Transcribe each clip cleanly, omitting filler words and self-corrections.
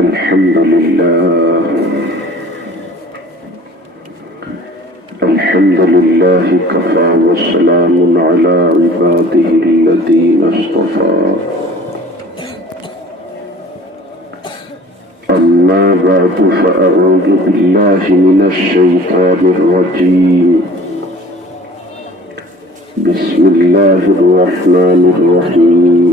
الحمد لله كفى وسلام على عباده الذين اصطفى أما بعد فأعوذ بالله من الشيطان الرجيم بسم الله الرحمن الرحيم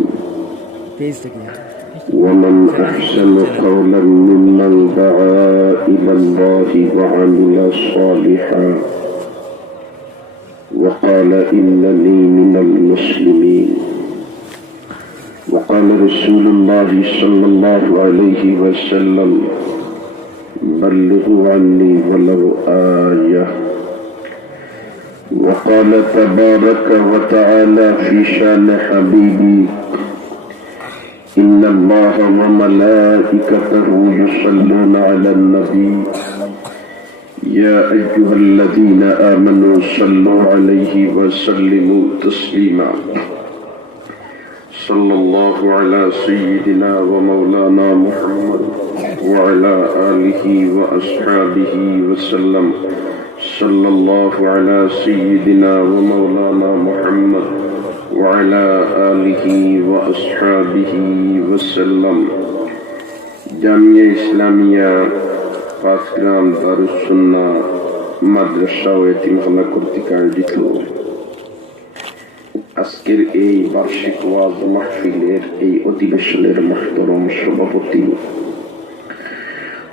ومن أحسن قولا ممن دعا إلى الله وعمل صالحا وقال إنني من المسلمين وقال رسول الله صلى الله عليه وسلم بلغوا عني ولو آية وقال تبارك وتعالى في شان حبيبي إن الله وملائكته يصلون على النبي يا أيها الذين آمنوا صلوا عليه وسلموا تسليما صلى الله على سيدنا ومولانا محمد وعلى آله وأصحابه وسلم صلى الله على سيدنا ومولانا محمد وعلى آله وأصحابه وسلم জামিয়া ইসলামিয়া পাঁচগ্রাম দারুস সুন্নাহ মাদ্রাসা ও এতিমখানা কর্তৃক আয়োজিত আজকের এই বার্ষিক ওয়াজ মাহফিলের এই অধিবেশনের মুহতারাম সভাপতি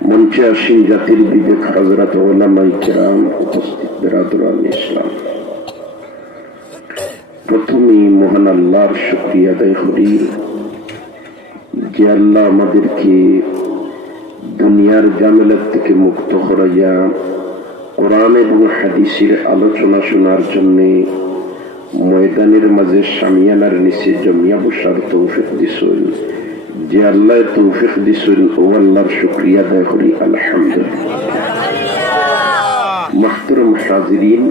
মঞ্চে আসীন জাতির বিবেক হযরত উলামায়ে কেরাম উপস্থিত বিরাদরান ইসলাম, প্রথমেই মহান আল্লাহর শুকরিয়া আদায় করি যে আল্লাহ আমাদেরকে দুনিয়ার ঝামেলা থেকে মুক্ত করাইয়া কোরআন এবং হাদিসের আলোচনা শোনার জন্য ময়দানের মাঝে শামিয়ানার নিচে জমিয়া বসার তৌফিক দিছেন। যে আল্লাহ তৌফিক দিছেন ও আল্লাহর শুকরিয়া আদায় করি আলহামদুলিল্লাহ। মুহতারাম হাজিরিন,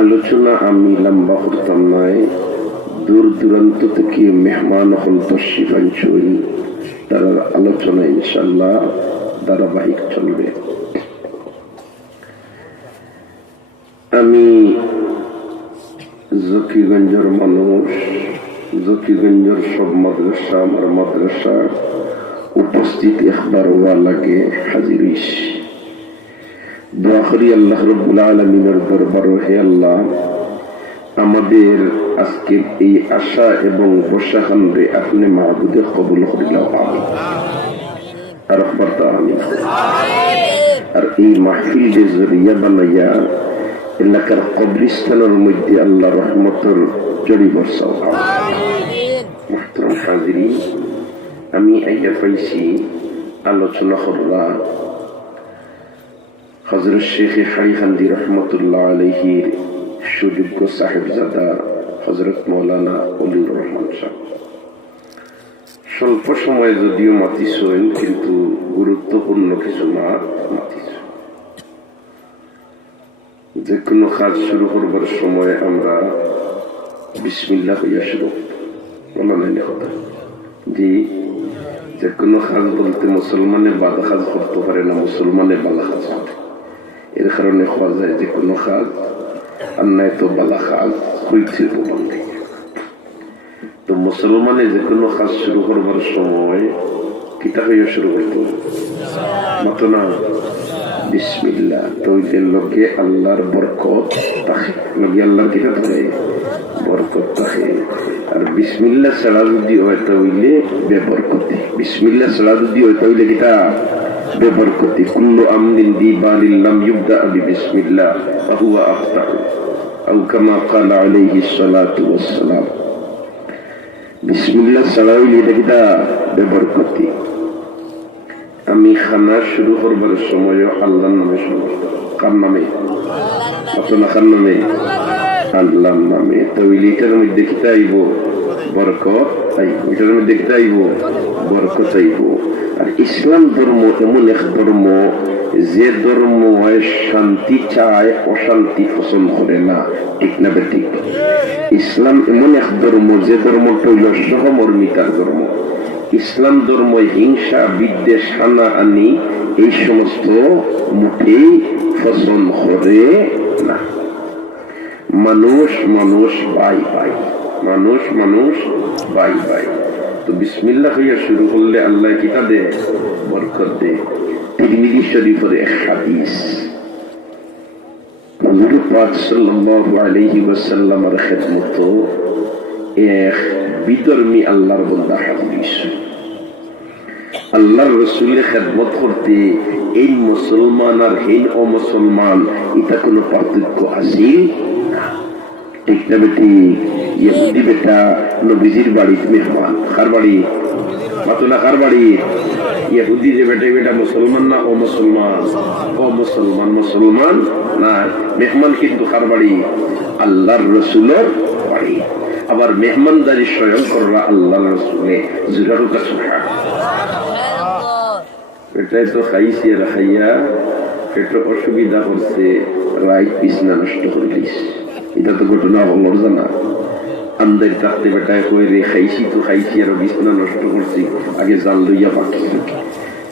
আলোচনা আমি লম্বা করতাম নয়, দূর দূরান্ত থেকে মেহমান হল তশরিফ আনছেন, তার আলোচনা ইনশাআল্লাহ ধারাবাহিক চলবে। আমি জকিগঞ্জের মানুষ, জকিগঞ্জের সব মাদ্রাসা আমার মাদ্রাসা উপস্থিত একবার ওয়া লাগে হাজির হইছি। দোয়া করি আল্লাহ রাব্বুল আলামিনের দরবারে, হে আল্লাহ আমাদের আজকের এই আশা এবং বসাখান রে আপনি মাহবুদে কবুল করিলাম, আমিন। আর একবার তো আমিন। আর এই মাহফিল যে জরিয়া বানাইয়া এলাকার কবরিস্তানের মধ্যে আল্লাহ রহমতের জড়ি বর্ষাও, মুহতারাম হাজিরিন, আমি আইয়া পাইছি আলোচনা করলা হযরত শেখ হাইখান্দি রহমতুল্লাহ আলাইহির সুযোগ্য সাহেবজাদা হযরত মাওলানা ওলিউর রহমান সাহেব। স্বল্প সময়ে যদিও মাতিছেন, কিন্তু গুরুত্বপূর্ণ কিছু মাতিছেন। যে কোনো কাজ শুরু করবার সময় আমরা বিসমিল্লাহ হইয়া শুরু বলা নাই কথা। জি, যে কোনো কাজ বলতে মুসলমানে বাদা কাজ করতে পারে না, মুসলমানে বালা কাজ করে। এর কারণে হওয়া যায় যে কোনো কাজ আর নাই তো বালা কাজ হইতে বলতে। তো মুসলমানে যে কোনো কাজ শুরু করবার সময় কিতা হইয়া শুরু করতে মতো না বিসমিল্লাহ। তো ওই লোকে আল্লাহর বরকত থাকে, লোকে আল্লাহর কিতা থাকে বরকত থাকে। আর বিসমিল্লাহ ছাড়া যদি হয় তাহলে বেবরকতি, বিসমিল্লাহ ছাড়া যদি হয় তাহলে কিতা বেবরকতি। কুল্লু আমরিন দিবালিন লাম ইবদা বিসমিল্লাহ ফাহুয়া আখতাউ আও কামা ক্বালা আলাইহিস সালাতু ওয়াস সালাম। বিসমিল্লাহ ছাড়া হইলে এটা কিতা বেবরকতি। আমি খানা শুরু করবার সময় আল্লাহর নামে শুরু করতাম। কার নামে? আপনার কার নামে? আল্লাহর নামে। তো এটার মধ্যে কিতা আইব? বরকত আইব। এটার মধ্যে কিতা আইব? বরকত আইব। আর ইসলাম ধর্ম এমন এক ধর্ম যে ধর্ম শান্তি চায়, অশান্তি পছন্দ করে না, ঠিক না ঠিক? ইসলাম এমন এক ধর্ম যে ধর্মটা হইল সহমর্মিতার ধর্ম। ইসলাম ধর্ম হিংসা বিদ্বেষ হানাহানি এই সমস্ত মোটেই পছন্দ করে না। মানুষ মানুষ ভাই ভাই, মানুষ মানুষ ভাই ভাই। তো বিসমিল্লাহ হইয়া শুরু করলে আল্লাহ কিতা দে, বরকত দে। তিরমিজি শরীফের এক হাদিস, হুজুর পাক সাল্লাল্লাহু আলাইহি ওয়াসাল্লামের খেদমত এক বিধর্মী আল্লাহর বান্দা হাদিস। আল্লাহর রাসূলের খেদমত করতে এই মুসলমান আর হীন অমুসলমান এটা কোনো পার্থক্য আছে না। ঠিক না বেটি? ইহুদি বেটা নবীজির বাড়িতে মেহমান, কার বাড়ি? মাতুলা কার বাড়ি? ইহুদি যে বেটা, বেটা মুসলমান না ও মুসলমান? ও মুসলমান, মুসলমান না মেহমান, কিন্তু কার বাড়ি? আল্লাহর রাসূলের বাড়ি। আবার মেহমানদারি স্বয়ং কররা আল্লাহর রাসূলে জুরারু কা সুবহানাল্লাহ। এটাই তো খাইছে রাখাইয়া পেটে অসুবিধা করছে, রাইট বিছনা নষ্ট করে দিয়েছে। এটা তো ঘটনা বলার জানা। আন্দাজ থাকতে বেটায় কয়ে রে খাইছি তো খাইছি আর বিছনা নষ্ট করছি, আগে জাল লইয়া বাকি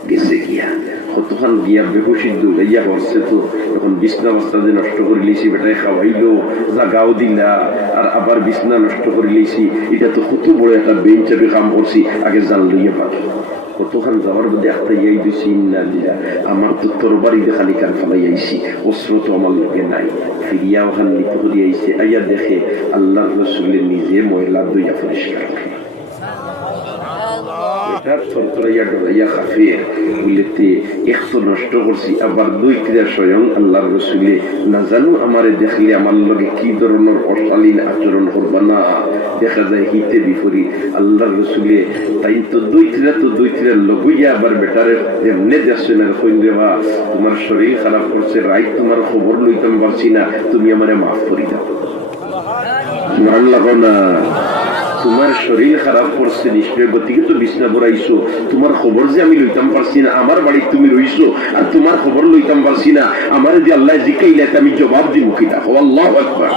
গেছে গিয়া কতক্ষণ গিয়া বেহুশির দৌড়াইয়া করছে, তো এখন বিছনা বস্তা যে নষ্ট করে লিছি, বেটায় খাওয়াইলো, জাগাও দিলা আর আবার বিছনা নষ্ট করে লিছি। এটা তো কত বড় একটা বেঞ্চ আমি কাম করছি, আগে জাল লইয়া বাকি। কতক্ষণ যাওয়ার মধ্যে একটা ইয়াই দিছি, না দিলা আমার তো তরবারি দেখালি কান ফেলাই আইছি, অস্ত্র তো আমার লোকে নাই। ফিরিয়া ওখান নিতে করে আইছে, আইয়া দেখে আল্লাহর রাসূল নিজে ময়লা দইয়া পরিষ্কার করে। নষ্ট করছি, আবার দুই ক্রিয়া স্বয়ং আল্লাহর রাসূলে না জানো আমারে দেখলে আমার লগে কি ধরনের অশালীন আচরণ করবা না। দেখা যায় হিতে বিপরী আল্লাহর রাসূলে তাই তো দুই ক্রিয়া লগইয়া আবার বেটারে এমনি দেখছে না, কইন দেবা তোমার শরীর খারাপ করছে, রাইট তোমার খবর লইতাম পারছি না, তুমি আমারে মাফ করি দাও। মান লাগো না, তোমার শরীর খারাপ করছে নিশ্চয়, গতিকে তো বিছনা পড়াইছো, তোমার খবর যে আমি লইতাম পারছি না, আমার বাড়িতে তুমি রইছো আর তোমার খবর লইতাম পারছি না, আমার যে আল্লাহ জিকাইলে আমি জবাব দিব কিনা? আল্লাহু আকবার।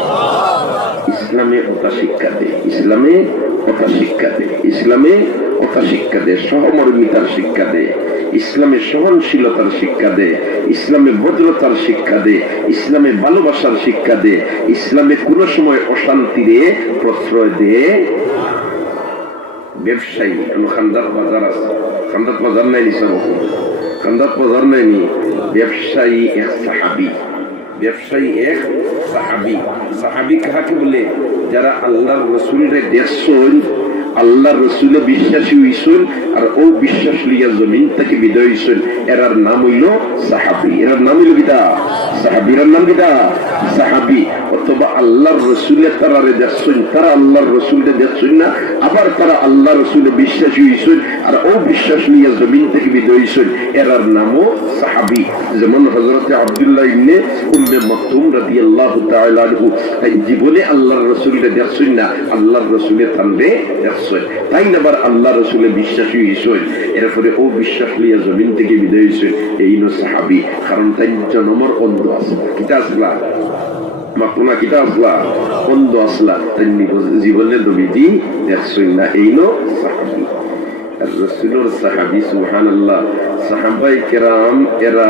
ইসলামে ওটা শিক্ষা দেয়, ইসলামে ওটা শিক্ষা দেয়, ইসলামে ওটা শিক্ষা দেয়, সহমর্মিতার শিক্ষা দেয়, ইসলামে সহনশীলতার শিক্ষা দেয়, ইসলামে ভদ্রতার শিক্ষা দেয়, ইসলামে ভালোবাসার শিক্ষা দেয়, ইসলামে কোন সময় অশান্তিরে প্রশ্রয় দেয়। ব্যবসায়ী খান্দাত বাজার আছে, খান্দাত বাজার নাই নিসা, খান্দাত বাজার নাইনি, ব্যবসায়ী এক সাহাবী, ব্যবসায়ী এক সাহাবী। সাহাবী কাহাকে বলে? যারা আল্লাহর রাসূলরে দেখছেন, আল্লাহর রাসূলে বিশ্বাসী হইছেন আর ও বিশ্বাস লিয়া জমিন থেকে বিদায় হইছেন, এরার নাম হইল সাহাবী। এরার নাম হইল কিতা? সাহাবী। এরার নাম কিতা? সাহাবী। অথবা আল্লাহর রাসূলে তারারে দেখছেন, তারা আল্লাহর রাসূলরে দেখছেন না, আবার তারা আল্লাহর রাসূলে বিশ্বাসী হইছেন আর ও বিশ্বাস লিয়া জমিন থেকে বিদায় হইছেন, এরার নামও সাহাবী। যেমন হযরত আব্দুল্লাহ ইবনে উম্মে মাকতুম রাদিয়াল্লাহু তাআলা আনহু জীবনে আল্লাহর রাসূলরে দেখছেন না, আল্লাহর রাসূলে তানরে দেখছেন, তাই না আবার আল্লাহ রাসূলে বিশ্বাসী হইছেন, এরপরে ও বিশ্বাস লিয়া জমিন থেকে বিদায় হইছেন, এই নো সাহাবী। কারণ তাই জন্মর অন্ধ আছে, কিতা আসলা মাকরুমা, কিতা আসলা অন্ধ আসলা, তাই জীবনে নবীজি দেখছেন না, এই নো সাহাবী। আর রাসূলের সাহাবী, সুবহানাল্লাহ, সাহাবায়ে কেরাম এরা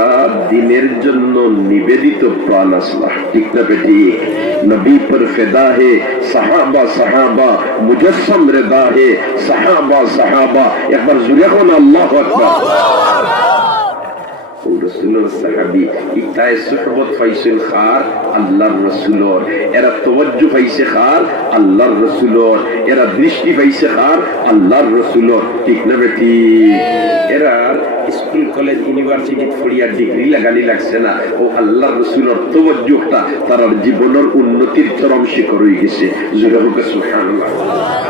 দ্বীনের জন্য নিবেদিত প্রাণ আসলা। ঠিক না বেটি? নবী पर फिदा है सहाबा सहाबा, मुजस्सम रिदा है सहाबा सहाबा। एक बार जुरे हो ना, अल्लाहु अकबर। রাসূলের সাহাবী ইতায় সুহবত পাইছেন খার আল্লাহর রাসূলের, এরা তাওয়াজ্জু পাইছে খার আল্লাহর রাসূলের, এরা দৃষ্টি পাইছে খার আল্লাহর রাসূলের। ঠিক না বেটি? এরা স্কুল কলেজ ইউনিভার্সিটি পড়িয়া ডিগ্রি লাগানি লাগছে না, ও আল্লাহর রাসূলের তাওয়াজ্জুটা তার জীবনের উন্নতির চরম শিখর হয়ে গেছে। জোরে হোক সুবহানাল্লাহ।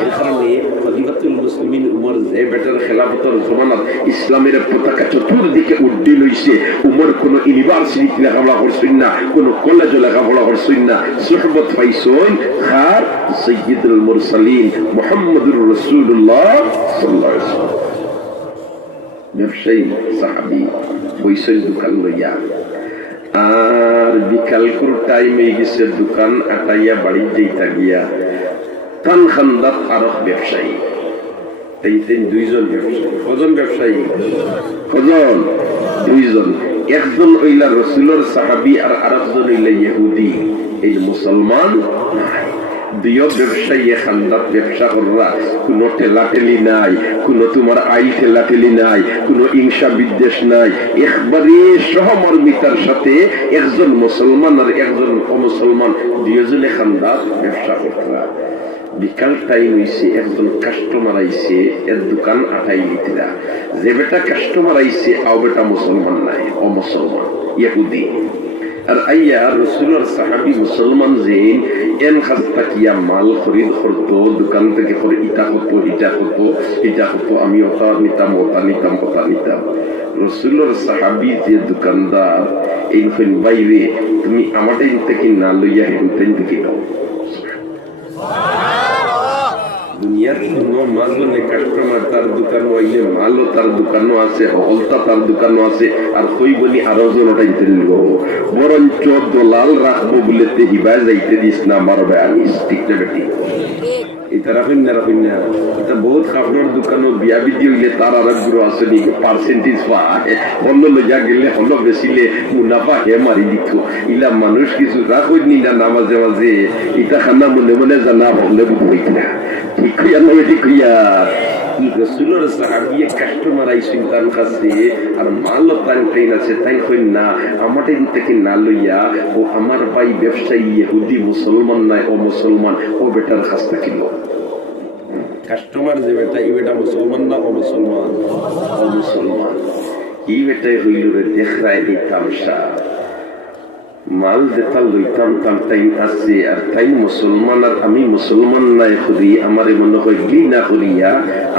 এর কারণে খলিফাতুল মুসলিমিন উমর যে বেটার খেলাফতের জমানাত ইসলামের পতাকা চতুর্দিকে উড্ডীন হইছে, উমর কোন ইউনিভার্সিটি লেখাপড়া করছেন না, কোন কলেজ লেখাপড়া করছেন না, সুহবত পাইছেন খার সাইয়্যিদুল মুরসালিন মুহাম্মদুর রাসূলুল্লাহ সাল্লাল্লাহু আলাইহি ওয়াসাল্লাম। ব্যবসায়ী সাহাবী বইছেন দোকান লইয়া, আর বিকাল করে টাইম হয়ে গেছে, দোকান আটাইয়া বাড়ি যেইটা গিয়া তান খান্দাত আরক ব্যবসায়ী তিন দুইজন ব্যবসায়ী। কজন ব্যবসায়ী? কজন? দুইজন। একজন হইলা রাসূলের সাহাবী আর আরেকজন হইলা ইহুদি। এই মুসলমান নাই। দুইও ব্যবসায়ী খান্দাত ব্যবসা কররা, কোনো ঠেলাঠেলি নাই, কোনো তোমার আই ঠেলাঠেলি নাই, কোনো হিংসা বিদ্বেষ নাই, একবারে সহমর্মিতার সাথে একজন মুসলমান আর একজন অমুসলমান দুইজনে খান্দাত ব্যবসা করতরা। বিকাল টাইম হইছে, একজন কাস্টমার আইছে, এর দোকান আটাই লিতরা। যে বেটা কাস্টমার আইছে আও বেটা মুসলমান নাই, অমুসলমান ইহুদি। আর আইয়া রাসূলের সাহাবী মুসলমান যেন এন খাস্তা কিয়া মাল খরিদ করতো, দোকান থেকে করে ইটা হতো, ইটা হতো, ইটা হতো, আমি ওটা নিতাম, ওটা নিতাম, ওটা নিতাম। রাসূলের সাহাবী যে দোকানদার এইখান বাইরে, তুমি আমাদের থেকে না লইয়া হেনতেন থেকে দাও। দুনিয়ার কোনো মাঝনে কাস্টমার তার দোকানও আইলে মালও তার দোকানও আছে, হলতা তার দোকানও আছে, আর কই বলি আরো জন ওটাইতে নিল, বরঞ্চ দলাল রাখবো বলেতে হিবায় যাইতে দিস না, মারবে আনিস। ঠিক না বেটি? এটা রাখুন না, রাখুন না। এটা বহুত কাপড়ের দোকানও বিয়া বিধি হইলে তার আর এক গুরু আছে নি, পার্সেন্টেজ পায়, অন্য লইয়া গেলে অন্য বেশিলে মুনাফা হে মারি দিত। ইলা মানুষ কিছু রাখুন নি না, না মাঝে মাঝে ইটা খানা মনে মনে জানা হলে বুঝবই না। ঠিক হইয়া না? ঠিক হইয়া রাসূলের সাহাবী কাস্টমার আইছেন তার কাছে, আর মালও তার ট্রেন আছে, তাই কই না আমাদের থেকে না লইয়া ও আমার ভাই ব্যবসায়ী ইহুদি মুসলমান নাই, ও মুসলমান, ও বেটার কাছ থেকে লো। কাস্টমার যে বেটা, এই বেটা মুসলমান না ও মুসলমান? ও মুসলমান। এই বেটাই হইল রে দেখরাই এই তামসা। মাল যেটা লইতাম তার টাইম আছে, আর তাই মুসলমান আর আমি মুসলমান নাই করি, আমার মনে হয় গি না করিয়া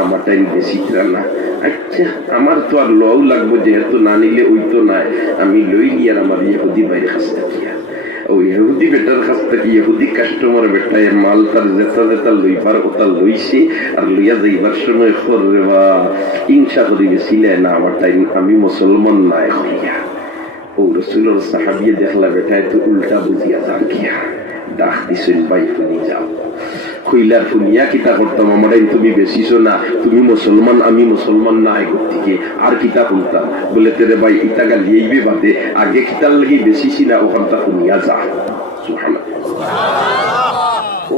আমার টাইম বেশি না। আচ্ছা, আমার তো আর লও লাগবো, যেহেতু না নিলে ওই তো নাই, আমি লই নি আর আমার ইহুদি বাইরের কাছ থেকে, ওই ইহুদি বেটার কাছ থেকে ইহুদি কাস্টমার বেটায় মাল তার যেটা যেটা লইবার ওটা লইছে, আর লইয়া যাইবার সময় করবে বা হিংসা করি বেশিলে না আমার টাইম, আমি মুসলমান নাই হইয়া। ও রাসূলের সাহাবী দেখলা বেটায় তো উল্টা বুঝিয়া যান কিয়া, ডাক দিছেন ভাই শুনি যাও। কইলার শুনিয়া কিতা করতাম, আমার তুমি বেশিছো না, তুমি মুসলমান আমি মুসলমান না, থেকে আর কিতা শুনতাম। বলে তেরে ভাই ইটা গালিয়েইবে বাদে, আগে কিতার লাগি বেশিছি না, ওখানটা শুনিয়া যা।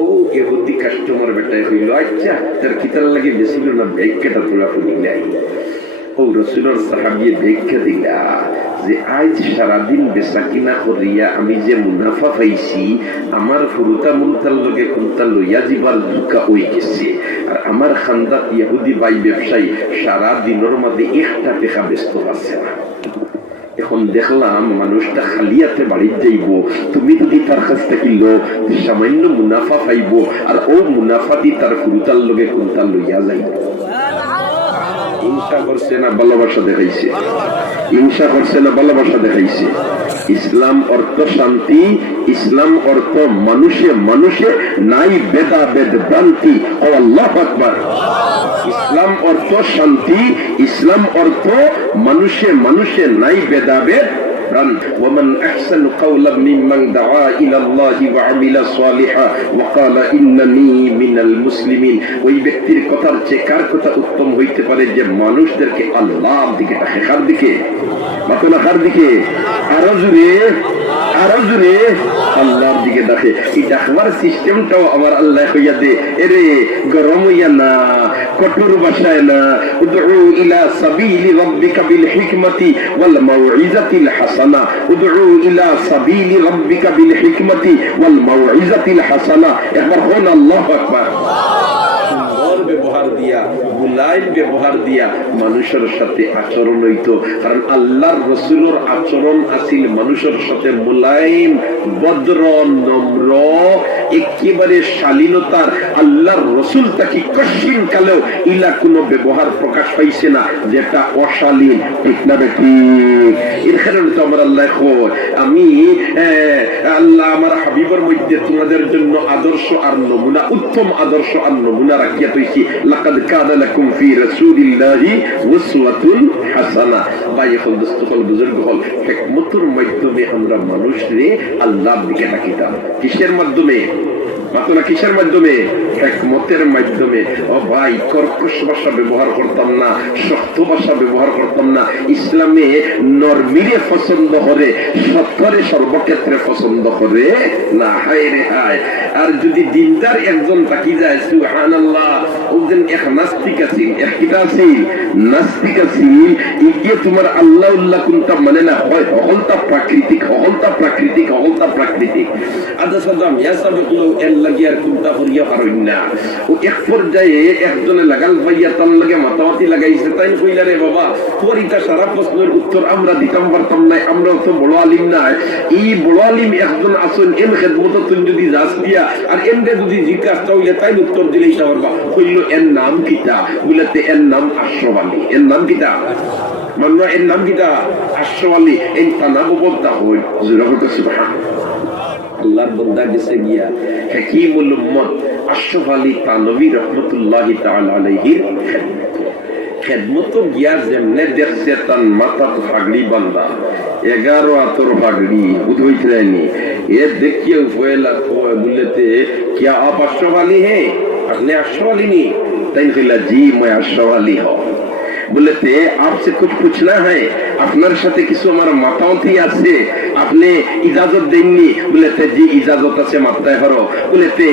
ও ইহুদি কাস্টমার বেটায় হইল, আচ্ছা তার কিতার লাগি বেশিল না, ব্যাখ্যাটা তোলা শুনিলাই। ও রাসূলের সাহাবী ব্যাখ্যা দিলা যে আজ সারাদিন বেচা কিনা করিয়া আমি যে মুনাফা পাইছি, আমার ফুরুতা মুনতার লগে কোনটা লইয়া যাবার দুকা হয়ে গেছে, আর আমার খান্দাত ইহুদি ভাই ব্যবসায়ী সারা দিনের মধ্যে একটা টাকা ব্যস্ত আছে না। এখন দেখলাম মানুষটা খালিয়াতে বাড়িতে যাইব, তুমি যদি তার কাছ থেকে সামান্য মুনাফা পাইব, আর ও মুনাফা দি তার ফুরুতার লগে কোনটা লইয়া যাইব। হিংসা করছে না ভালোবাসা দেখাইছে? হিংসা করছে না ভালোবাসা দেখাইছে? ইসলাম অর্থ শান্তি, ইসলাম অর্থ মানুষে মানুষে নাই ভেদাভেদ ভ্রান্তি। ও আল্লাহু আকবার। ইসলাম অর্থ শান্তি, ইসলাম অর্থ মানুষে মানুষে নাই ভেদাভেদ। ومن أحسن قولا ممن دعا إلى الله وعمل صالحا وقال إنني من المسلمين। ওই ব্যক্তির কথার চেয়ে কার কথা উত্তম হইতে পারে যে মানুষদেরকে আল্লাহর দিকে ডাকে? কার দিকে? মাত্র কার দিকে? আরো জোরে, আরো জোরে আল্লাহর দিকে ডাকে। এই ডাকবার সিস্টেমটাও আমার আল্লাহ হইয়া দে। এরে গরম হইয়া না, কঠোর ভাষায় না। উদউ ইলা সাবিলি রাব্বিকা বিল হিকমাতি ওয়াল মাউইজাতিল হাসানা। উদউ ইলা সাবিলি রাব্বিকা বিল হিকমাতি ওয়াল মাউইজাতিল হাসানা। একবার কোন আল্লাহু আকবার। ব্যবহার দিয়া, মুলায়ম ব্যবহার দিয়া মানুষের সাথে আচরণ হইতো, কারণ আল্লাহর রাসূলের আচরণ আছিল মানুষের সাথে মুলায়ম, ভদ্র, নম্র, একেবারে শালীনতার। আল্লাহর রাসূল তাকে কশিন কালেও ইলা কোন ব্যবহার প্রকাশ পাইছে না যেটা অশালীন। ঠিক না বেটি? এর কারণে তো আমার আল্লাহ কয়, আমি আল্লাহ আমার হাবিবের মধ্যে তোমাদের জন্য আদর্শ আর নমুনা, উত্তম আদর্শ আর নমুনা রাখিয়া তৈছি। লাকাদ কানা লাকুম ফি রাসূলিল্লাহি উসওয়াতুন হাসানাহ। ভাই হল, দোস্ত হল, বুজুর্গ হল, হিকমতের মাধ্যমে আমরা মানুষরে আল্লাহর দিকে ডাকিতাম। কিসের মাধ্যমে? মাত্র না কিসের মাধ্যমে? হিকমতের মাধ্যমে। ও ভাই, কর্কশ ভাষা ব্যবহার করতাম না, শক্ত ভাষা ব্যবহার করতাম না। ইসলামে নরমিরে পছন্দ করে, সত্যরে সর্বক্ষেত্রে পছন্দ করে না। হায় রে হায়। আর যদি দিনদার একজন থাকি যায়, সুবহানাল্লাহ, ওজন এক নাস্তিক আছে, এক কিতা আছে, নাস্তিক আছে, ইয়ে তোমার আল্লাহ উল্লাহ কোনটা মানে না হয়, হলতা প্রাকৃতিক, হলতা প্রাকৃতিক, হলতা প্রাকৃতিক। আদা সাদাম ইয়াসাবিকুল এল লাগিয়ার কোনটা করিয়া পারই না। ও এক পর্যায়ে একজনে লাগাল ভাইয়া তার লাগে মাতামাতি লাগাইছে, তাই কইলা রে বাবা, তোরিটা সারা প্রশ্নের উত্তর আমরা দিতাম পারতাম না, আমরাও তো বড় আলিম নাই। এই বড় আলিম একজন আসুন, এম খেদমত তুই যদি যাস দিয়া আর এমরে যদি জিজ্ঞাসা হইলে তাই উত্তর দিলেই পারবা। কইল এর নাম কিতা? বলেতে এর নাম আশরাফ আলী। এর নাম কিতা? মানবা এর নাম কিতা? আশরাফ আলী। এই তানা ববদা হই জোরা হতে সুবহানাল্লাহ। আল্লাহর বান্দা গেছে গিয়া হাকিমুল উম্মত আশরাফ আলী তানভী রাহমাতুল্লাহি তাআলা আলাইহি খেদমত গিয়া যেমনে দেখছে তার মাথা তো পাগড়ি বান্ধা, 11 আতর পাগড়ি বুঝতে যায়নি। এ দেখিয়ে ফয়লা বলতে क्या आप अशरफ अली हैं? आपने अशरफ अली नहीं? तैन कहला जी मैं अशरफ अली हूँ। बोलते आपसे कुछ पूछना है, আপনার সাথে কিছু আমার মাতামতি আছে, আপনি ইজাজত দেননি? বলতে জি ইজাজত আছে, মাত্রায় হরো। বলতে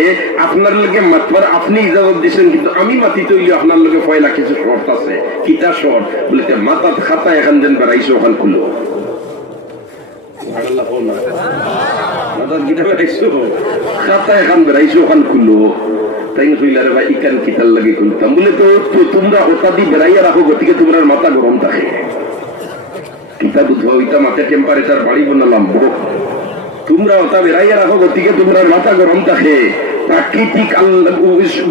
আপনার লগে মাতবার আপনি ইজাজত দিয়েছেন, কিন্তু আমি মাতি তৈরি আপনার লগে পয়লা কিছু শর্ত আছে। কিতা শর্ত? বলতে মাথাত খাতা এখান যেন বেড়াইছো ওখান খুলো। মাথাত কিনা বেড়াইছো, খাতা এখান বেড়াইছো ওখান খুলো। তাই কইলারে ভাই ইকান কিতার লাগে খুলতাম। বলে তো তোমরা ওটা দিয়ে বেড়াইয়া রাখো, গতিকে তোমার মাথা গরম থাকে। কিতাব উঠবা ওইটা মাথা টেম্পারেচার বাড়িব না লাম্ব। তোমরা ওটা বেড়াইয়া রাখো, গতিকে তোমার মাথা গরম থাকে। প্রাকৃতিক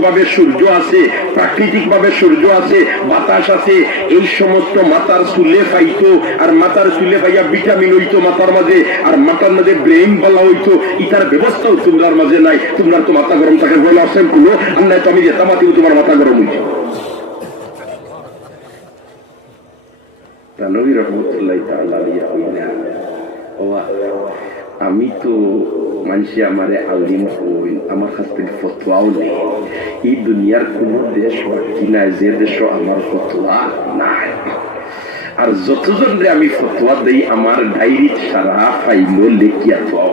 ভাবে সূর্য আছে, প্রাকৃতিক ভাবে সূর্য আছে, বাতাস আছে। এই সমস্ত মাথার চুলে পাইতো, আর মাথার চুলে পাইয়া ভিটামিন হইতো মাথার মাঝে, আর মাথার মাঝে ব্রেইন বলা হইতো। ইটার ব্যবস্থাও তোমরার মাঝে নাই। তোমরা তো মাথা গরম থাকে বলে আসেন কোনো, আর নাই তো আমি যেতাম মাতিও তোমার মাথা গরম হইতো। তানভী রাহমাতুল্লাহি তাআলা আলাইহি আমি তো মানুষে আমারে আলিম হই, আমার কাছ থেকে ফতোয়াও নেই। এই দুনিয়ার কোন দেশ বাকি নাই যে দেশ আমার ফতোয়া নাই। আর যতজন রে আমি ফতোয়া দেই আমার ডায়েরি সারা ফাইল লেখিয়া থাও।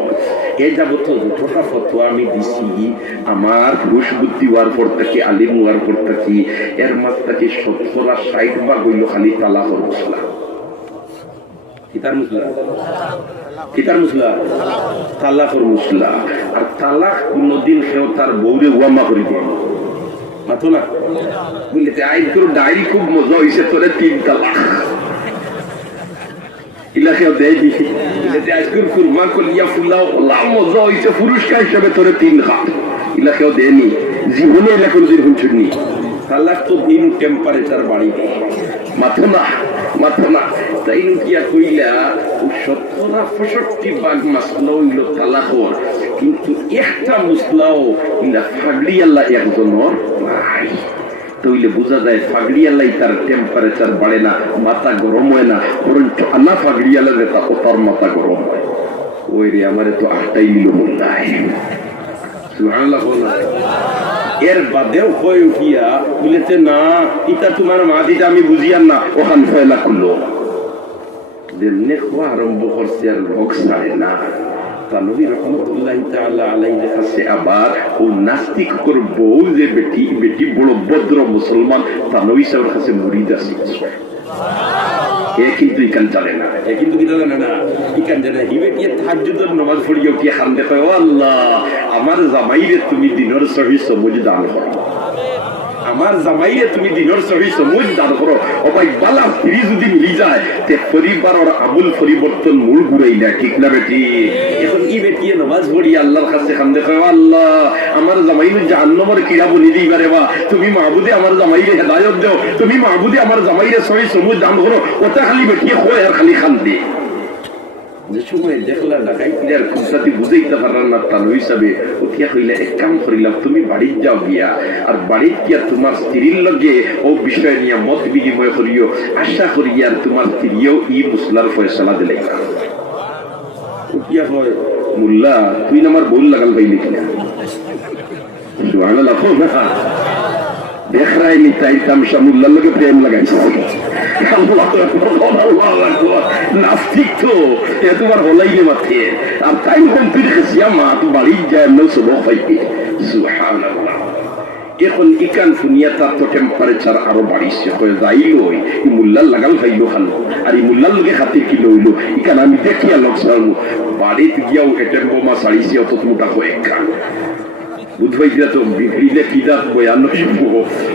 এ যাবত যতটা ফতোয়া আমি দিছি, আমার হুশ বুদ্ধি হওয়ার পর থেকে, আলিম হওয়ার পর থেকে, এর মাঝ থেকে 70-60 ভাগ হইল খালি তালাকর মশলা। কিতার মশলা? কিতার মশলা? তালাকর মশলা। আর তালাক কোনদিন কেউ তার বউরে ওয়ামা করে দেয় মাথো না। বুঝলে আইন তোর ডায়েরি খুব মজা হয়েছে, তোরে 3 তালাক ইলাকেও দেয় দিছি। আজকের কুরমা কলিয়া ফুলাও মজা হয়েছে, পুরস্কার হিসাবে তোরে 3 খাত ইলাকেও দেয়নি। জীবনে এলাকা কোনদিন শুনছুনি। তালাক তো দিন টেম্পারেচার বাড়ি মাথো না, মাথো না। তাই কিয়া কইলা 70-65 ভাগ মাসলা হইল তালাকর, কিন্তু একটা মশলাও ফাগড়ি আল্লাহ একজনের নাই। তাইলে বোঝা যায় ফাগড়ি আল্লাহ তার টেম্পারেচার বাড়ে না, মাথা গরম হয় না, বরঞ্চ আল্লাহ ফাগড়ি আল্লাহ তার মাথা গরম হয়। ওই রে আমারে তো 8টাই নিল মন্দায়। সুবহানাল্লাহ। এর বাদেও হয়ে উঠিয়া বলেছে না এটা তোমার মা দিটা আমি বুঝিয়ান না, ওখান ফয়লা খুললো। যেমনি খোয়া আরম্ভ করছে আর রোগ সারে না। তানভী রাহমাতুল্লাহি তাআলা আলাইহি কাছে আবার ও নাস্তিক করবো যে বেটি বড় ভদ্র মুসলমান তানভী সাহেবের কাছে মুরিদ আছে। এ কিন্তু ইকান চলে না, এ কিন্তু কি জানে না, ইকান জানে হিবে কি তাহাজ্জুদের নামাজ পড়িও কি হাম দেখো, ও আল্লাহ আমার জামাইরে তুমি দিনের সহি সমুজ দান করো, আমার জামাইরে তুমি দিনের সহি সমুজ দান করো। ও ভাই বালা ফিরি যদি মিলি যায় তে পরিবারের আমূল পরিবর্তন মূল ঘুরাই না, ঠিক না বেটি? এখন কি বেটি নামাজ পড়ি আল্লাহর কাছে হাম দেখো, আল্লাহ আমার জামাইরে জাহান্নামের কিরা বনি দিবা রে, বা তুমি মাহবুদে আমার জামাইরে হেদায়েত দাও, তুমি মাহবুদে আমার জামাইরে সহি সমুজ দান করো। ওটা খালি বেটি হয় আর খালি খান দে। যে সময় দেখলা ডাকাইতির খুঁজতে বুঝাইতে পারার না তালু হিসাবে উঠিয়া কইলে এক কাম করিলাম, তুমি বাড়ির যাও গিয়া, আর বাড়ির গিয়া তোমার স্ত্রীর লগে ও বিষয় নিয়ে মত বিনিময় করিও, আশা করিয়া তোমার স্ত্রীও ই মুসলার ফয়সালা দিলে। উঠিয়া হয় মোল্লা তুই আমার বউল লাগাল পাইলি কিনা? সুবহানাল্লাহ দেখরাইনি তাই তামসা মোল্লার লোকে প্রেম লাগাইছে নাস্তিক তো এ তোমার হলাইলে মাথে আর তাই কম্পিউটার খেসিয়া মা তো বাড়ি যায় এমন সবক পাইতে সুবহানাল্লাহ এখন ইকান ফুনিয়া তার তো টেম্পারেচার আরো বাড়িছে হয়ে যাইলই ই মোল্লার লাগাল খাইলো খানো আর এই মোল্লার লোকে খাতির কি লইলো ইকান আমি দেখিয়া লোক সারমু বাড়িতে গিয়াও এটেম বোমা সারিছি অত মোটা কয়েকটা বুধবাই দিয়া তো বিক্রিলে কিদাত বয়ান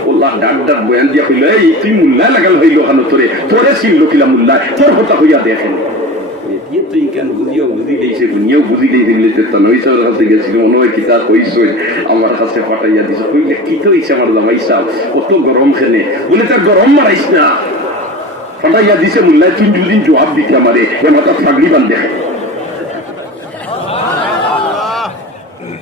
ওল্লাহ ডাক বয়ান দিয়া কইল এই তুই মোল্লা লাগাল হইলো খানো তোরে তোরে ছিল কিলা মোল্লা তোর কথা হইয়া দেখেন তুই কেন বুঝিও বুঝি দিয়েছে বুঝিও বুঝি দিয়েছে তনইসার কাছে গেছিল মনে হয় কিতাব হইছই আমার কাছে পাঠাইয়া দিছে কইলে কি তো হইছে আমার জামাই সাহেব কত গরম খেলে বলে তার গরম মারাইস না পাঠাইয়া দিছে মোল্লা তুই দুদিন জবাব দিতে আমারে এ মাথা ছাগলি বান্ধে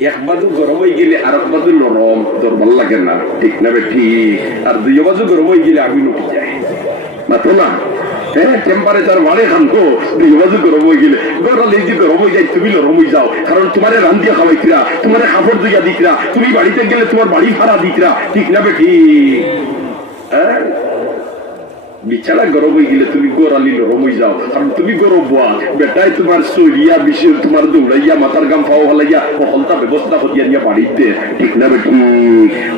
এক বাজু গরম হয়ে গেলে আর এক বাজু নরম তোর ভাল লাগে না ঠিক না ঠিক আর দুই বাজু গরম হয়ে গেলে আগুন উঠে যায় মাত্র না হ্যাঁ টেম্পারেচার বাড়ে খান তো দুই বাজু গরম হয়ে গেলে গরম এই যে গরম হয়ে যায় তুমি নরম হয়ে যাও কারণ তোমার রান্ধিয়া খাওয়াইতিরা তোমার কাপড় দিয়া দিতরা তুমি বাড়িতে গেলে তোমার বাড়ি ভাড়া দিতরা ঠিক না ঠিক হ্যাঁ বিছানা গরম হয়ে গেলে তুমি গোড়ালি নরম হয়ে যাও কারণ তুমি গরম বোয়া বেটাই তোমার সরিয়া বিষয় তোমার দৌড়াইয়া মাথার গাম পাও হলাইয়া সকলটা ব্যবস্থা করিয়া নিয়ে বাড়িতে ঠিক না বেটি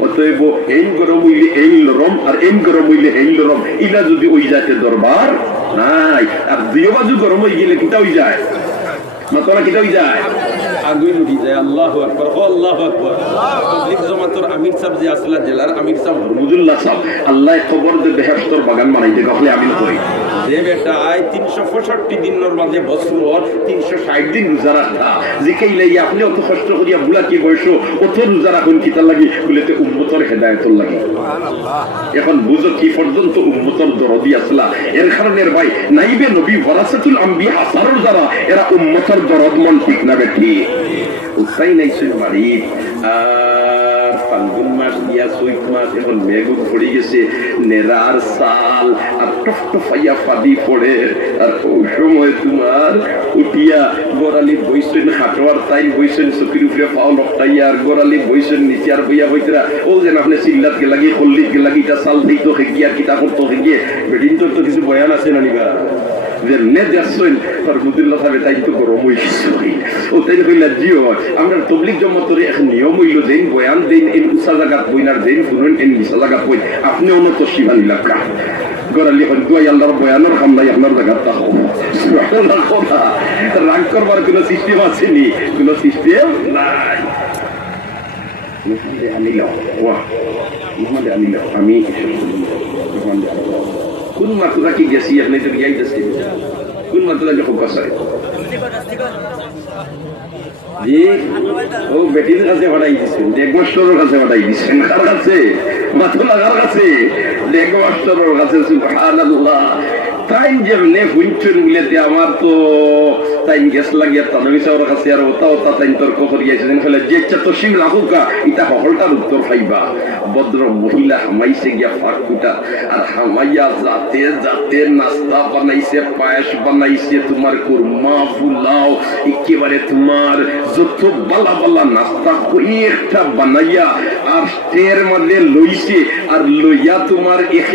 অতএব এই গরম হইলে এই নরম আর এই গরম হইলে এই নরম ইলা যদি ওই যাতে দরবার নাই আর দুই বাজু গরম হয়ে গেলে কিটা হয়ে যায় মাতরা কিটা হয়ে যায় আগুন উঠি যায় আল্লাহু আকবার আল্লাহু আকবার পাবলিক জামাতের আমির সাহেব যে আসলা জেলার আমির সাহেব হরমুদুল্লাহ সাহেব আল্লাহ খবর দে বেহেশতর বাগান বানাইতে গখলে আমিন কই যে বেটা আই 365 দিনের মাঝে বছর 360 দিন রোজা রাখা জিকাইলাই আপনি অত কষ্ট করিয়া বুলা কি বয়সো অত রোজা রাখুন কিতা লাগি বলেতে উম্মতের হেদায়েতর লাগি সুবহানাল্লাহ এখন বুঝো কি পর্যন্ত উম্মতের দরদি আসলা এর কারণে ভাই নাইবে নবী ওয়ারাসাতুল আম্বিয়া হাসারুর যারা এরা উম্মতের দরদ মন ঠিক না বেটি উপায় নাই সে বাড়ি আর ফাল্গুন মাস দিয়া চৈত মাস এখন মেঘ পড়ে গেছে নেরার সাল আর টফটফাইয়া ফাদি পড়ে আর ওই সময় তোমার উঠিয়া গোড়ালি বইছেন হাটোয়ার তাই বইছেন চকির উপরে পাও লকটাইয়া আর গোড়ালি বইছেন নিচে আর বইয়া বইতরা ও যেন আপনি চিল্লাত গে লাগি খল্লিত গে লাগি তা চাল দিত হেগিয়া কিতা করতো হেগিয়ে বেদিন তো কিছু বয়ান আছে না নিবা আমরা তবলিগ জমাতরে এখন নিয়ম হইল যেন বয়ান দেন এই উঁচা জায়গাত বইনার যেন শুনুন এই নিচা জায়গাত বই আপনি অনত সীমান এলাকা গড়ালি হন্তুয়াই আল্লাহর বয়ানোর কাম নাই আপনার জায়গাত রাগ করবার কোন সিস্টেম আছে নি কোন সিস্টেম নাই আনিল আনিল আমি কোন মাত্রা কি গেছি আপনি তো গিয়ে যাচ্ছেন কোন মাত্রা যখন কষায় জি ও বেটির কাছে পাঠাই দিচ্ছেন ডেক মাস্টারের কাছে পাঠাই দিচ্ছেন কার কাছে মাথা লাগার কাছে ডেক মাস্টারের কাছে সুবহানাল্লাহ তাই যেমনে হুঞ্চুন গুলেতে আমার তো তাই গ্যাস লাগিয়া তানবী সাহেবের কাছে আর ওটা ওটা তাই তর্ক করিয়াছেন ফলে যে তো সিং রাখুকা ইটা হলটার উত্তর পাইবা ভদ্র মহিলা হামাইছে গিয়া ফাঁকুটা আর হামাইয়া যাতে যাতে নাস্তা বানাইছে পায়েস বানাইছে তোমার কুরমা পোলাও একেবারে তোমার যত বালা বালা নাস্তা কয়েকটা বানাইয়া আর স্টের মধ্যে লইছে আর লইয়া তোমার এক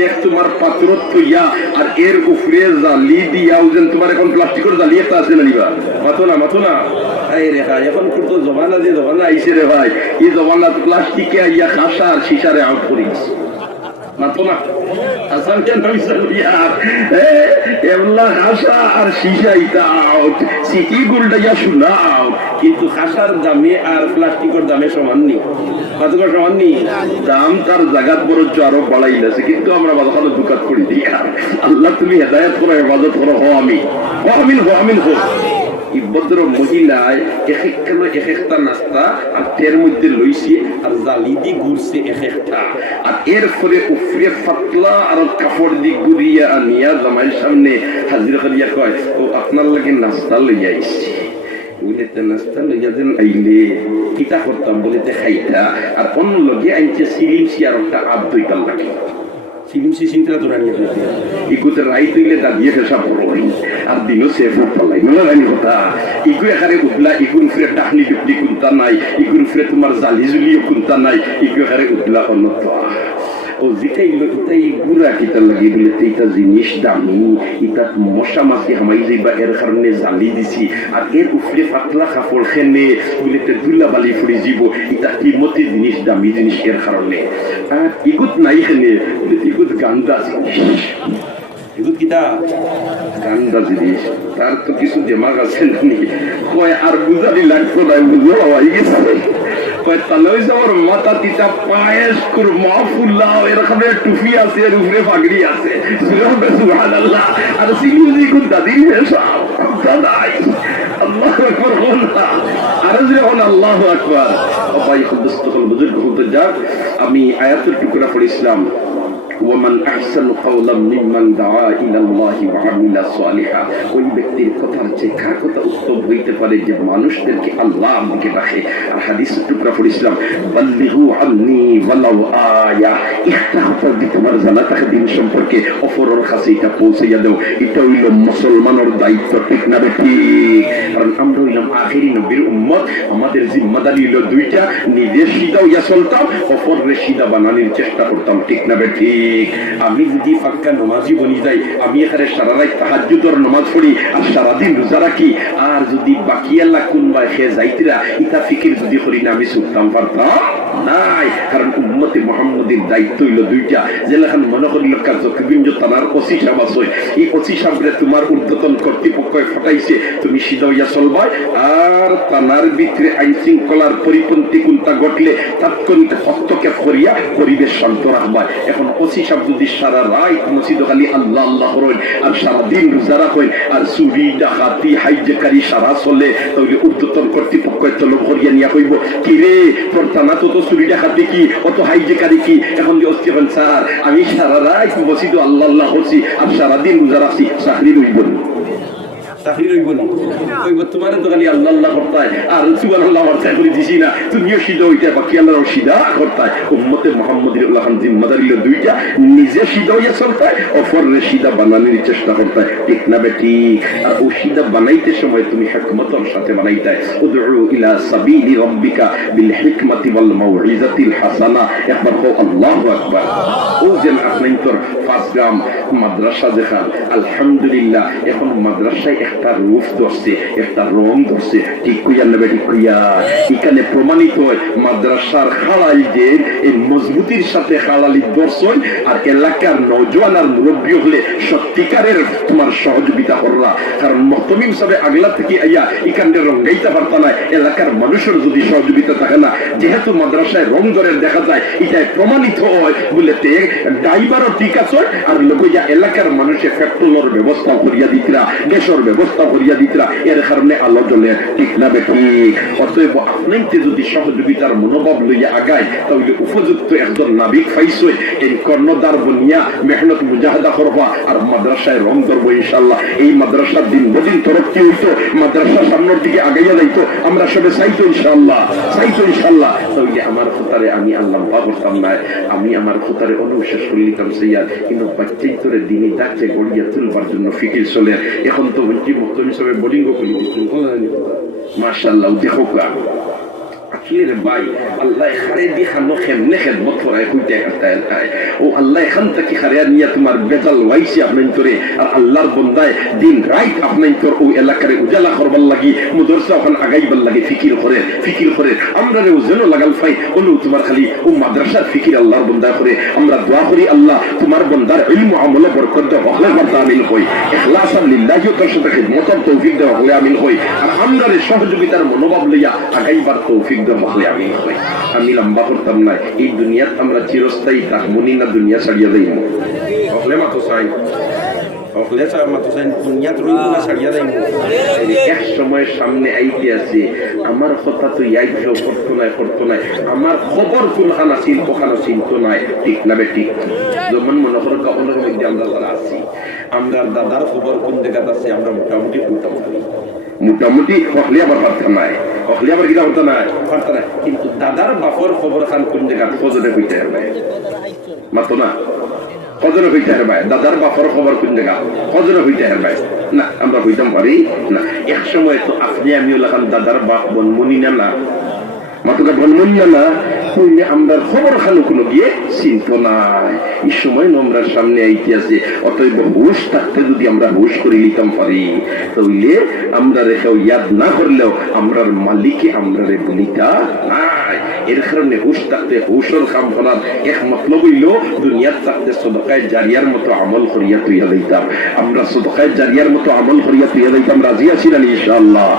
এক তোমার পাত্র তৈয়া আর এর উপরে জালি দিয়াও যেন তোমার এখন প্লাস্টিকের জালি একটা আছে না নিবা মাথো না এই রেখা এখন কিন্তু জমানা যে জমানা আইছে রে ভাই এই জমানা প্লাস্টিকে আইয়া খাসা আর শিশারে আউট করিস মাথো না আসাম কেন এমলা খাসা আর শিশা ইটা আউট সিটি গুলটা ইয়া শুনা আউট কিন্তু খাসার দামে আর প্লাস্টিকের দামে সমান নেই কতটা সমান নেই দাম তার জায়গাত বরঞ্চ আরো বাড়াই গেছে কিন্তু আমরা বাজারে দুকাত করি দিই আল্লাহ তুমি হেদায়েত করো ইবাদত করো হো আমিন হো ভদ্র মহিলায় এক একটা নাস্তা আর তের মধ্যে লইছে আর জালি দি ঘুরছে এক একটা আর এর ফলে উপরে পাতলা আর কাপড় দি গুড়িয়া আনিয়া জামাইয়ের সামনে হাজির করিয়া কয় ও আপনার লাগে নাস্তা লইয়া আইছে বলিতে নাস্তা লইয়া যেন আইলে কিতা করতাম বলিতে খাইতা আর অন্য লগে আনছে সিলিম চেয়ার একটা আপ দুইটার লাগে ফিল্মসি চিন্তা তোরা নিয়ে ইকুতে রাইট হইলে দাঁড়িয়ে ফেসা বড় হই আর দিনও সেফ পালাই না জানি কথা ইকু এখানে উঠলা ইকুর ফিরে ডাকনি ডুকনি কোনটা নাই ইকুর ফিরে তোমার জালি জুলিও কোনটা নাই ইকু এখানে উঠলা অন্যত ও যেটাই এটাই গুড়া কিতার লাগি বলে এইটা জিনিস দামি এটা মশা মাছি হামাই যাইবা এর কারণে জালি দিছি আর এর উপরে পাতলা কাপড় খেনে বলে দুলা বালি ফুড়ি যাব এটা কিমতি জিনিস দামি জিনিস এর কারণে আর ইগুত নাই খেনে বলে ইগুত গান্দা জিনিস এগুলো কিতা গান্দা জিনিস তার তো কিছু দিমাগ আছে নাকি কয় আর বুঝালি লাগতো না বুঝো হয়ে গেছে তাহলে যাওয়ার মাথা তিতা পায়েস কুরমা ফুল্লাহ এরকম টুপি আছে এর উপরে পাগড়ি আছে সুবহানাল্লাহ আর সিলিউজি কোন দাদির সব দাদাই আল্লাহু আকবার বলনা আর যখন আল্লাহু আকবার ভাই খুদস্তকল বুজুর্গ হতে যা আমি আয়াতুল টুকরা পড়িছিলাম ওয়ামান আহসানু কাওলাম মিম্মান দাআ ইলাল্লাহি ওয়া আমিলা সালিহা ওই ব্যক্তির কথার চেয়ে কার কথা উত্তম হইতে পারে যে মানুষদেরকে আল্লাহর দিকে ডাকে আর হাদিসের টুকরা পড়িছিলাম বাল্লিগু আন্নি ওয়ালাউ আয়া একটা কথা যদি তোমার জানা থাকে দিন সম্পর্কে অপরের কাছে এটা পৌঁছাইয়া দাও এটা হইল মুসলমানের দায়িত্ব ঠিক না ঠিক কারণ আমরা হইলাম আখেরি নবীর উম্মত আমাদের জিম্মাদারি হইল দুইটা নিজে সিধা হইয়া চলতাম অপরের সিধা বানানোর চেষ্টা করতাম ঠিক না ঠিক আমি যদি ফাঁকা নামাজি বনি যাই আমি এখানে সারা রাত তাহাজ্জুদের নামাজ পড়ি আর সারাদিন রোজা রাখি আর যদি বাকি আল্লাহ কোনবা খেয়ে যাইতিরা ইতা ফিকির যদি করি না আমি ছুটতাম পারতাম নাই কারণ উম্মতে মুহাম্মাদের দায়িত্ব হইল দুইটা যেখান মনে করিল কার্যবিঞ্জ তানার ওসি সাহেব আছে এই ওসি সাহেবরে তোমার ঊর্ধ্বতন কর্তৃপক্ষ ফাটাইছে তুমি সিধা হইয়া চলবাই আর তানার ভিতরে আইন শৃঙ্খলার পরিপন্থী কোনটা ঘটলে তাৎক্ষণিক হস্তক্ষেপ করিয়া পরিবেশ শান্ত রাখবাই এখন ওসি সাহেব যদি সারা রাত মসজিদ খালি আল্লাহ আল্লাহ করেন আর সারাদিন রোজা রাখেন আর চুরি ডাকাতি হাইজ্যকারী সারা চলে তাহলে ঊর্ধ্বতন কর্তৃপক্ষ তলব করিয়া নিয়া কইব কিরে তোর থানা তো চুরি ডাকাতি কি অত হাইজ্যকারী কি এখন যে অস্তি হন স্যার আমি সারা রাত মসজিদ আল্লাহ আল্লাহ করছি আর সারাদিন রোজা রাখছি চাকরি রইব চাকরি রইব না কইব তোমার তো খালি আল্লাহ আল্লাহ করতায় আর সুবহানাল্লাহ করতে করে দিছি না তুমিও সিধা হইতে বাকি আল্লাহ সিধা করতায় উম্মতে মুহাম্মাদের উল্লাহন জিম্মাদারি হলো দুইটা নিজে সিধা হইয়া চলতায় অপরের সিধা বানানোর চেষ্টা করতায় ঠিক না বেটি আর ও সিধা বানাইতে সময় তুমি হিকমতের সাথে বানাইতায় উদউ ইলা সাবিলি রাব্বিকা বিল হিকমাতি ওয়াল মাউইজাতিল হাসানা একবার কও আল্লাহু আকবার ও যেন আপনি তোর ফার্স্ট গ্রাম মাদ্রাসা দেখান আলহামদুলিল্লাহ এখন মাদ্রাসায় একটা রূপ ধরছে একটা রং ধরছে ঠিক কইয়া নেবে ঠিক কইয়া এখানে প্রমাণিত হয় মাদ্রাসার খালাল যে এই মজবুতির সাথে খালালি দর্শন আর এলাকার নওজোয়ান আর মুরব্বী হলে সত্যিকারের তোমার সহযোগিতা কররা কারণ মহতমিম সাহেব আগলা থেকে আইয়া এখানে রঙ্গাইতে পারতা না এলাকার মানুষের যদি সহযোগিতা থাকে না যেহেতু মাদ্রাসায় রং ধরের দেখা যায় এটাই প্রমাণিত হয় বলে ড্রাইভারও ঠিক আছে আর লোকইয়া এলাকার মানুষের পেট্রোলের ব্যবস্থা করিয়া দিতরা গ্যাসের ব্যবস্থা করিয়া দিতরা এর কারণে আলো জ্বলে ঠিক না ঠিক অতএব আপনাকে যদি সহযোগিতার মনোভাব লইয়া আগায় তাহলে উপযুক্ত একজন নাবিক পাইছে এই কর্ণদার বনিয়া মেহনত মুজাহাদা করবা আর মাদ্রাসায় রং ধরবো ইনশাল্লাহ এই মাদ্রাসার দিন বদিন তরক্কি হইতো মাদ্রাসা সামনের দিকে আগাইয়া যাইতো আমরা সবে চাইতো ইনশাল্লাহ তাহলে আমার খুতারে আমি আল্লাহ করতাম না আমি আমার খুতারে অনুশেষ করলিতাম সেইয়ার কিন্তু বাচ্চাই তোরে দিনই ডাকছে গড়িয়া তুলবার জন্য ফিকির চলে এখন তো বলছি মুক্তমি সবে বোলিংও করি দিচ্ছেন মাশাআল্লাহ দেখো আসলে ভাই আল্লাহ খারে দিয়ে খানো খেমনে খেদমত করায় কইতে কাটায় ও আল্লাহ এখান থেকে খারে নিয়ে তোমার বেজাল ওয়াইছি আপনার তোরে আর আল্লাহর বন্দায় দিন রাইট আপনার তোর ওই এলাকারে উজালা করবার লাগি মুদরসা ওখানে আগাইবার লাগে ফিকির করে আমরা রে যেন লাগাল ফাই অনু তোমার খালি ও মাদ্রাসার ফিকির আল্লাহর বন্দা করে আমরা দোয়া করি আল্লাহ তোমার বন্দার ইলম আমলে বরকত দাও হলে বারতা আমিন হই ইখলাসান লিল্লাহি তোর সাথে খিদমতের তৌফিক দাও হলে আমিন হই আর আমরা রে সহযোগিতার মনোভাব লইয়া আগাইবার তৌফিক আমি লম্বা করতাম না এই দুনিয়াত আমরা চিরস্থায়ী থাকবনি না দুনিয়া ছাড়িয়া যাইব এক সময় সামনে আইতে আছে আমার কথা তো করতো নাই আমার খবর কোনখান আছিল ওখানে চিনতো নাই ঠিক না বে ঠিক যেমন মনে করো কাপড়ের মধ্যে আমরা যারা আছি আমরা দাদার খবর কোন জায়গাতে আছে আমরা মোটামুটি বলতাম মোটামুটি হকলে আবার পারতাম নাই হকলে আবার কিনা হতো না পারত না কিন্তু দাদার বাপর খবর খান কোন জায়গা ফজরে হইতে হবে মাতো না কজনে হইতে হারবাই দাদার বাপর খবর কোন জায়গা কজনে হইতে হারবাই না আমরা হইতাম পারি না। এক সময় তো আপনি আমিও লাগান দাদার বাপ বোন মনি না মাতুকা বলবেন না হইলে আমরা খবর খানো কোনো গিয়ে চিন্ত নাই। এই সময় নম্রার সামনে আইতে আছে, অতএব হুশ থাকতে যদি আমরা হুশ করে নিতাম পারি তাহলে আমরা রেখেও ইয়াদ না করলেও আমরার মালিকে আমরা রে বলিতা নাই। এর কারণে হুশ থাকতে হুশর কাম করার এক মতলব হইল দুনিয়ার থাকতে সদকায় জারিয়ার মতো আমল করিয়া তুইয়া দিতাম। আমরা সদকায় জারিয়ার মতো আমল করিয়া তুইয়া দিতাম। রাজি আছি না ইনশাআল্লাহ?